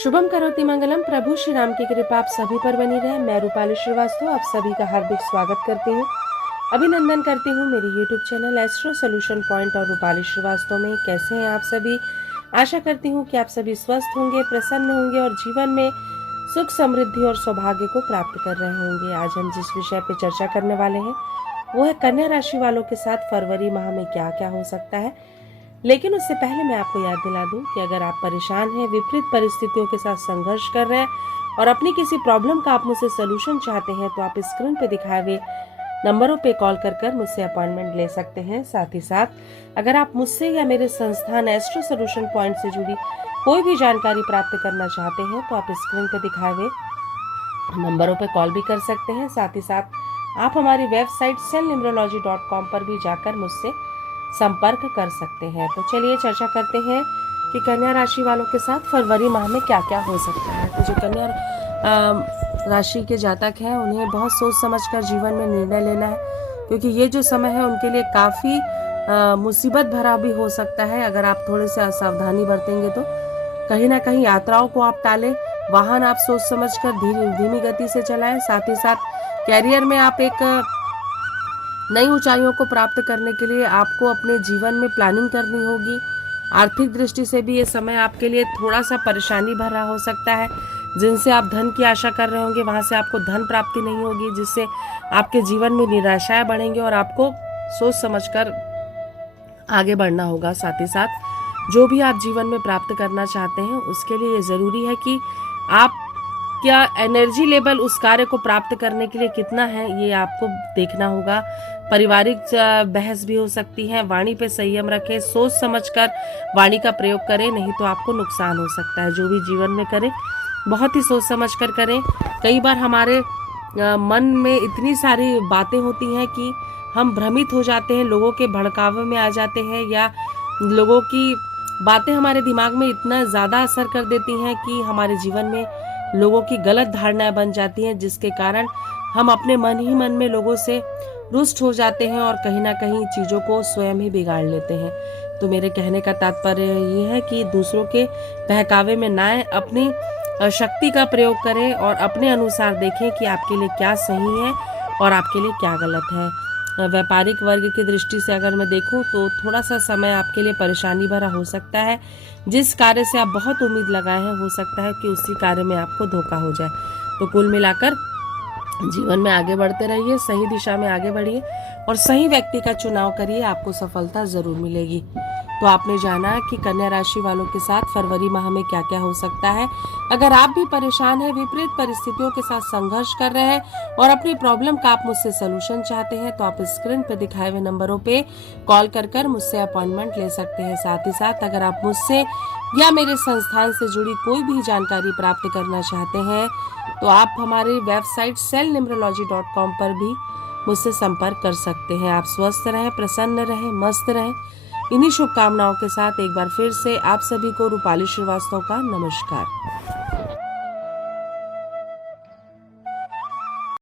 शुभम करोति मंगलम। प्रभु श्री राम की कृपा आप सभी पर बनी रहे। मैं रूपाली श्रीवास्तव आप सभी का हार्दिक स्वागत करती हूँ, अभिनंदन करती हूँ मेरी YouTube channel astro solution point और रूपाली श्रीवास्तव में। कैसे हैं आप सभी? आशा करती हूँ कि आप सभी स्वस्थ होंगे, प्रसन्न होंगे और जीवन में सुख समृद्धि और सौभाग्य को प्राप्त कर रहे होंगे। आज हम जिस विषय पर चर्चा करने वाले हैं वो है कन्या राशि वालों के साथ फरवरी माह में क्या क्या हो सकता है। लेकिन उससे पहले मैं आपको याद दिला दूं कि अगर आप परेशान हैं, विपरीत परिस्थितियों के साथ संघर्ष कर रहे हैं और अपनी किसी प्रॉब्लम का आप मुझसे सलूशन चाहते हैं तो आप स्क्रीन पे दिखाए हुए नंबरों पे कॉल कर मुझसे अपॉइंटमेंट ले सकते हैं। साथ ही साथ अगर आप मुझसे या मेरे संस्थान एस्ट्रो सोल्यूशन पॉइंट से जुड़ी कोई भी जानकारी प्राप्त करना चाहते हैं तो आप स्क्रीन पे दिखाए हुए नंबरों पे कॉल भी कर सकते हैं। साथ ही साथ आप हमारी वेबसाइट cellnumerology.com पर भी जाकर मुझसे संपर्क कर सकते हैं। तो चलिए चर्चा करते हैं कि कन्या राशि वालों के साथ फरवरी माह में क्या क्या हो सकता है। तो जो कन्या राशि के जातक हैं उन्हें बहुत सोच समझकर जीवन में निर्णय लेना है, क्योंकि ये जो समय है उनके लिए काफ़ी मुसीबत भरा भी हो सकता है। अगर आप थोड़े से असावधानी बरतेंगे तो कहीं ना कहीं यात्राओं को आप टालें, वाहन आप सोच समझकर धीमी गति से चलाएं। साथ ही साथ कैरियर में आप एक नई ऊंचाइयों को प्राप्त करने के लिए आपको अपने जीवन में प्लानिंग करनी होगी। आर्थिक दृष्टि से भी ये समय आपके लिए थोड़ा सा परेशानी भरा हो सकता है। जिनसे आप धन की आशा कर रहे होंगे वहां से आपको धन प्राप्ति नहीं होगी, जिससे आपके जीवन में निराशाएं बढ़ेंगे और आपको सोच समझकर आगे बढ़ना होगा। साथ ही साथ जो भी आप जीवन में प्राप्त करना चाहते हैं उसके लिए ये ज़रूरी है कि आप क्या एनर्जी लेवल उस कार्य को प्राप्त करने के लिए कितना है ये आपको देखना होगा। पारिवारिक बहस भी हो सकती है। वाणी पे संयम रखें, सोच समझकर वाणी का प्रयोग करें, नहीं तो आपको नुकसान हो सकता है। जो भी जीवन में करें बहुत ही सोच समझकर करें। कई बार हमारे मन में इतनी सारी बातें होती हैं कि हम भ्रमित हो जाते हैं, लोगों के भड़कावे में आ जाते हैं, या लोगों की बातें हमारे दिमाग में इतना ज़्यादा असर कर देती हैं कि हमारे जीवन में लोगों की गलत धारणाएं बन जाती हैं, जिसके कारण हम अपने मन ही मन में लोगों से रुष्ट हो जाते हैं और कहीं ना कहीं चीज़ों को स्वयं ही बिगाड़ लेते हैं। तो मेरे कहने का तात्पर्य ये है कि दूसरों के बहकावे में ना आए, अपनी शक्ति का प्रयोग करें और अपने अनुसार देखें कि आपके लिए क्या सही है और आपके लिए क्या गलत है। व्यापारिक वर्ग की दृष्टि से अगर मैं देखूं तो थोड़ा सा समय आपके लिए परेशानी भरा हो सकता है। जिस कार्य से आप बहुत उम्मीद लगाए हैं हो सकता है कि उसी कार्य में आपको धोखा हो जाए। तो कुल मिलाकर जीवन में आगे बढ़ते रहिए, सही दिशा में आगे बढ़िए और सही व्यक्ति का चुनाव करिए, आपको सफलता जरूर मिलेगी। तो आपने जाना कि कन्या राशि वालों के साथ फरवरी माह में क्या क्या हो सकता है। अगर आप भी परेशान हैं, विपरीत परिस्थितियों के साथ संघर्ष कर रहे हैं और अपनी प्रॉब्लम का आप मुझसे सलूशन चाहते हैं तो आप स्क्रीन पर दिखाए हुए नंबरों पे कॉल कर मुझसे अपॉइंटमेंट ले सकते हैं। साथ ही साथ अगर आप मुझसे या मेरे संस्थान से जुड़ी कोई भी जानकारी प्राप्त करना चाहते हैं तो आप हमारी वेबसाइट cellnumerology.com पर भी मुझसे संपर्क कर सकते हैं। आप स्वस्थ रहें, प्रसन्न रहें, मस्त रहें। इन्हीं शुभकामनाओं के साथ एक बार फिर से आप सभी को रूपाली श्रीवास्तव का नमस्कार।